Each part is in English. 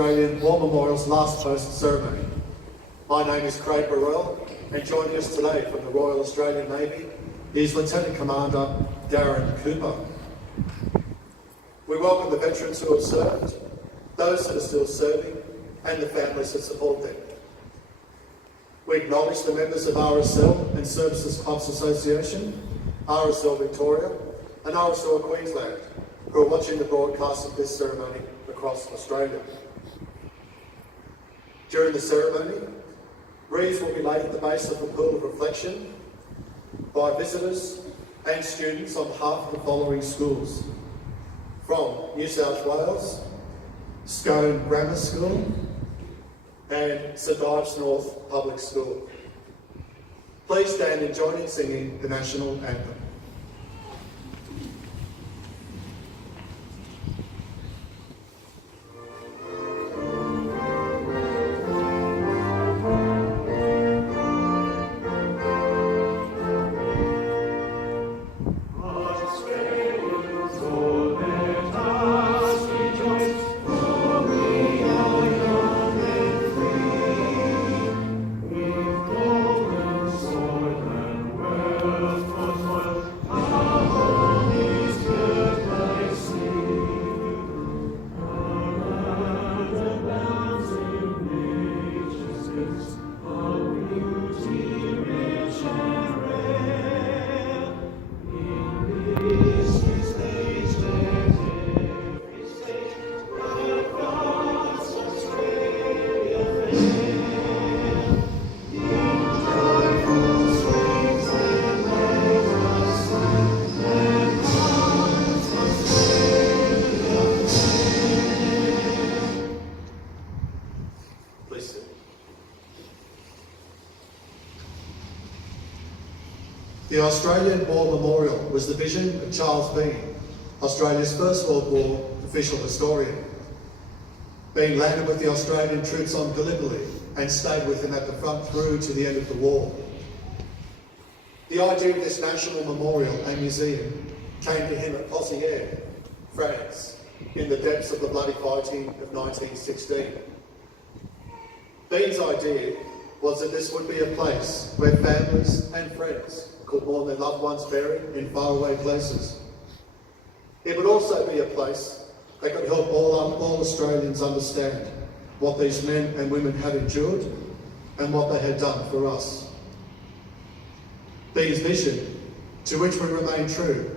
Australian War Memorial's last post ceremony. My name is Craig Burrell, and joining us today from the Royal Australian Navy is Lieutenant Commander Darren Cooper. We welcome the veterans who have served, those that are still serving, and the families that support them. We acknowledge the members of RSL and Services Clubs Association, RSL Victoria, and RSL Queensland, who are watching the broadcast of this ceremony across Australia. During the ceremony, wreaths will be laid at the base of the pool of reflection by visitors and students on behalf of the following schools: from New South Wales, Scone Grammar School, and St Ives North Public School. Please stand and join in singing the National Anthem. The Australian War Memorial was the vision of Charles Bean, Australia's First World War official historian. Bean landed with the Australian troops on Gallipoli and stayed with them at the front through to the end of the war. The idea of this national memorial and museum came to him at Pozieres, France, in the depths of the bloody fighting of 1916. Bean's idea was that this would be a place where families and friends could mourn their loved ones buried in faraway places. It would also be a place that could help all Australians understand what these men and women had endured and what they had done for us. Bean's vision, to which we remain true,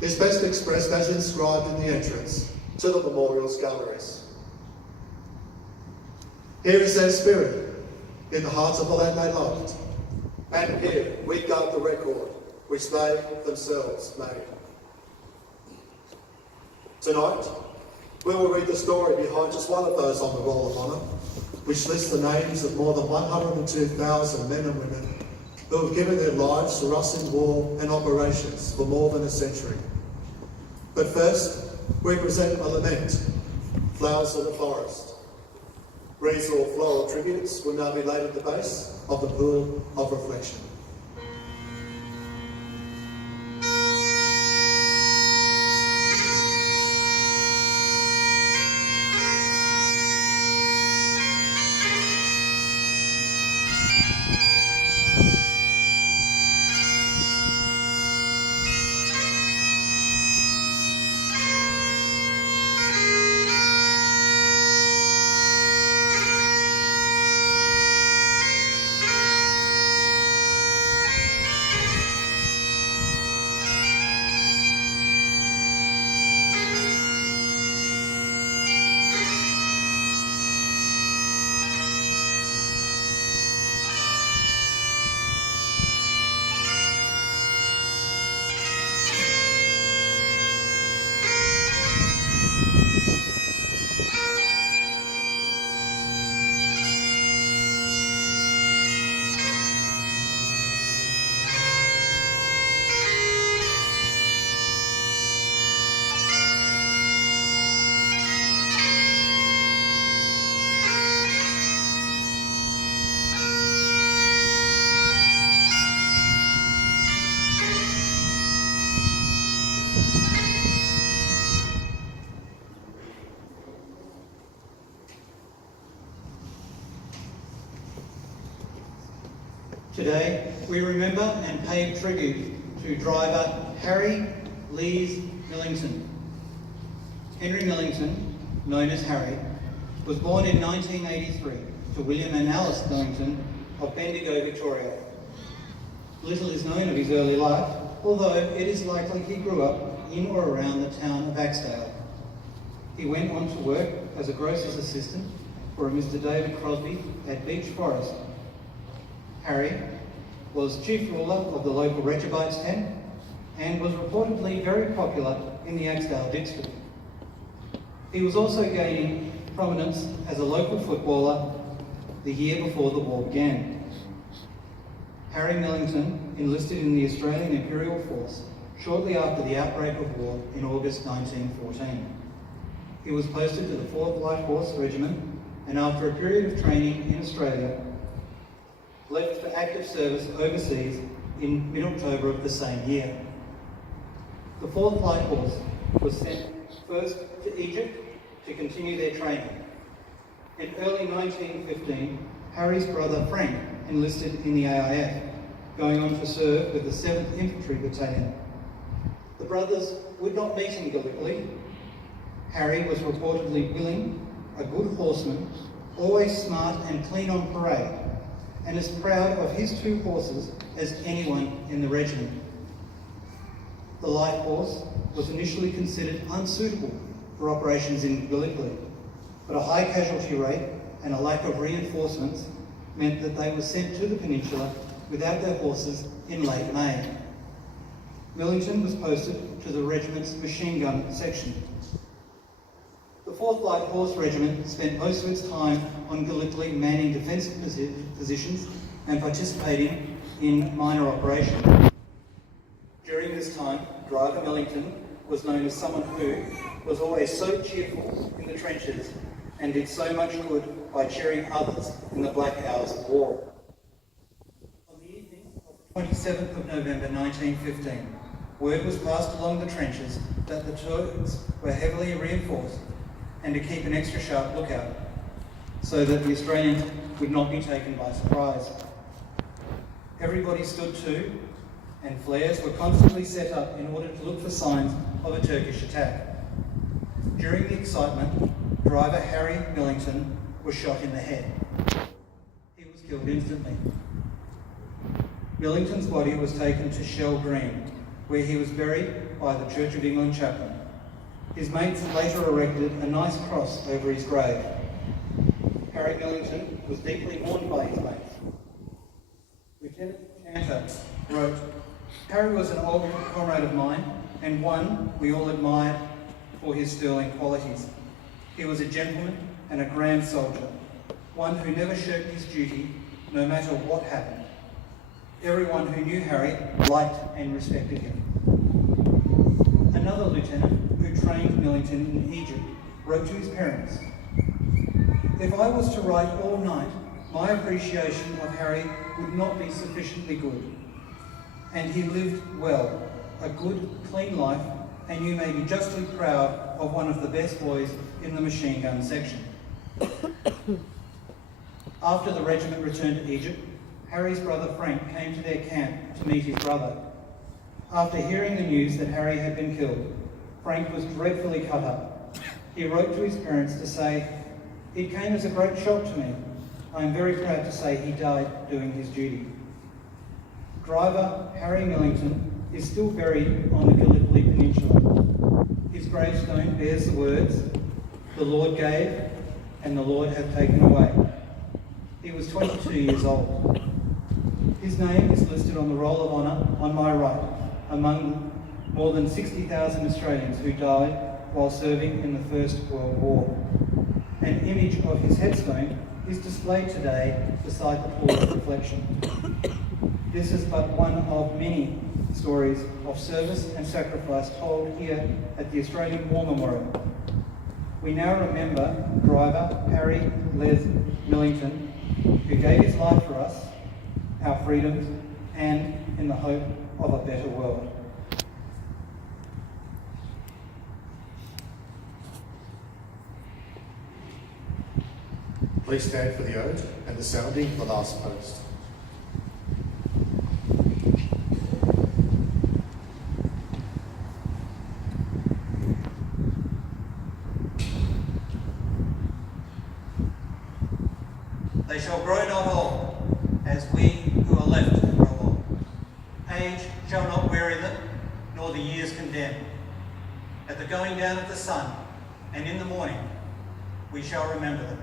is best expressed as inscribed in the entrance to the memorial's galleries. Here is their spirit, in the hearts of the land they loved, and here we guard the record which they themselves made. Tonight, we will read the story behind just one of those on the Roll of Honour, which lists the names of more than 102,000 men and women who have given their lives for us in war and operations for more than a century. But first, we present a lament, Flowers of the Forest. Wreaths or floral tributes will now be laid at the base of the pool of reflection. Today, we remember and pay tribute to driver Harry Lees Millington. Henry Millington, known as Harry, was born in 1983 to William and Alice Millington of Bendigo, Victoria. Little is known of his early life, although it is likely he grew up in or around the town of Axdale. He went on to work as a grocer's assistant for a Mr. David Crosby at Beach Forest. Harry was chief ruler of the local Rechabites tent and was reportedly very popular in the Axdale district. He was also gaining prominence as a local footballer the year before the war began. Harry Millington enlisted in the Australian Imperial Force shortly after the outbreak of war in August 1914. He was posted to the 4th Light Horse Regiment and after a period of training in Australia, left for active service overseas in mid-October of the same year. The 4th Light Horse was sent first to Egypt to continue their training. In early 1915, Harry's brother Frank enlisted in the AIF, going on to serve with the 7th Infantry Battalion. The brothers would not meet in Gallipoli. Harry was reportedly willing, a good horseman, always smart and clean on parade, and as proud of his 2 horses as anyone in the regiment. The light horse was initially considered unsuitable for operations in Gallipoli, but a high casualty rate and a lack of reinforcements meant that they were sent to the peninsula without their horses in late May. Millington was posted to the regiment's machine gun section. The 4th Light Horse Regiment spent most of its time on Gallipoli manning defensive positions and participating in minor operations. During this time, driver Millington was known as someone who was always so cheerful in the trenches and did so much good by cheering others in the black hours of war. On the evening of the 27th of November 1915, word was passed along the trenches that the Turks were heavily reinforced and to keep an extra sharp lookout so that the Australians would not be taken by surprise. Everybody stood to, and flares were constantly set up in order to look for signs of a Turkish attack. During the excitement, driver Harry Millington was shot in the head. He was killed instantly. Millington's body was taken to Shell Green, where he was buried by the Church of England chaplain. His mates later erected a nice cross over his grave. Harry Millington was deeply mourned by his mates. Lieutenant Chanter wrote, "Harry was an old comrade of mine and one we all admired for his sterling qualities. He was a gentleman and a grand soldier, one who never shirked his duty no matter what happened. Everyone who knew Harry liked and respected him." Another lieutenant who trained Millington in Egypt wrote to his parents, "If I was to write all night, my appreciation of Harry would not be sufficiently good. And he lived well, a good, clean life, and you may be justly proud of one of the best boys in the machine gun section." After the regiment returned to Egypt, Harry's brother Frank came to their camp to meet his brother. After hearing the news that Harry had been killed, Frank was dreadfully cut up. He wrote to his parents to say, "It came as a great shock to me. I am very proud to say he died doing his duty." Driver Harry Millington is still buried on the Gallipoli Peninsula. His gravestone bears the words, "The Lord gave, and the Lord hath taken away." He was 22 years old. His name is listed on the Roll of Honour on my right, among more than 60,000 Australians who died while serving in the First World War. An image of his headstone is displayed today beside the pool of reflection. This is but one of many stories of service and sacrifice told here at the Australian War Memorial. We now remember driver Harry Les Millington, who gave his life for us, our freedoms, and in the hope of a better world. Please stand for the oath and the sounding of the last post. They shall grow not old, as we who are left grow old. Age shall not weary them, nor the years condemn. At the going down of the sun, and in the morning, we shall remember them.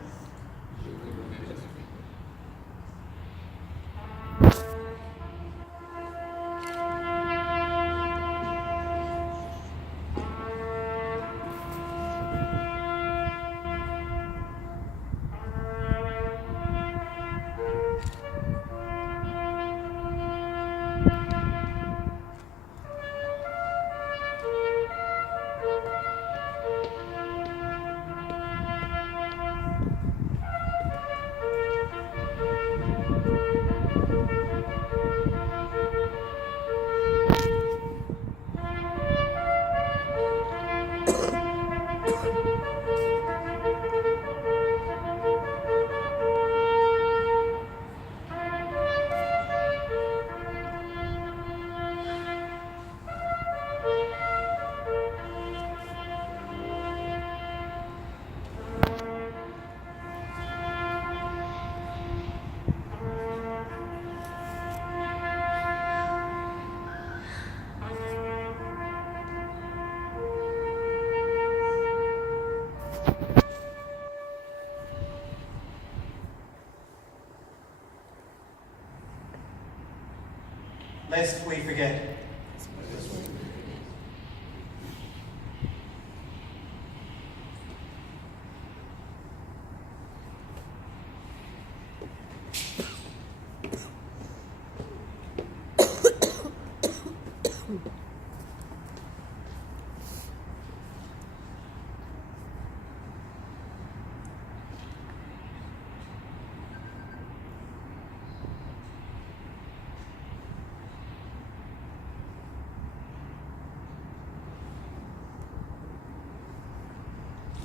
Lest we forget.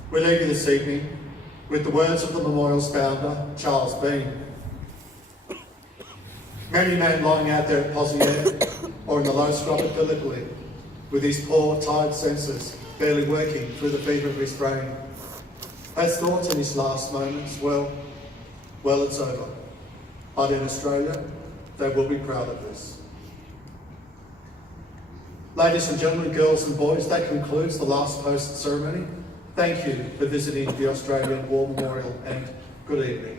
We leave you this evening with the words of the memorial's founder, Charles Bean. Many men lying out there at Pozieres or in the low scrub at Gallipoli, with his poor, tired senses barely working through the fever of his brain, has thought in his last moments, well, it's over. But in Australia, they will be proud of this. Ladies and gentlemen, girls and boys, that concludes the last post ceremony. Thank you for visiting the Australian War Memorial and good evening.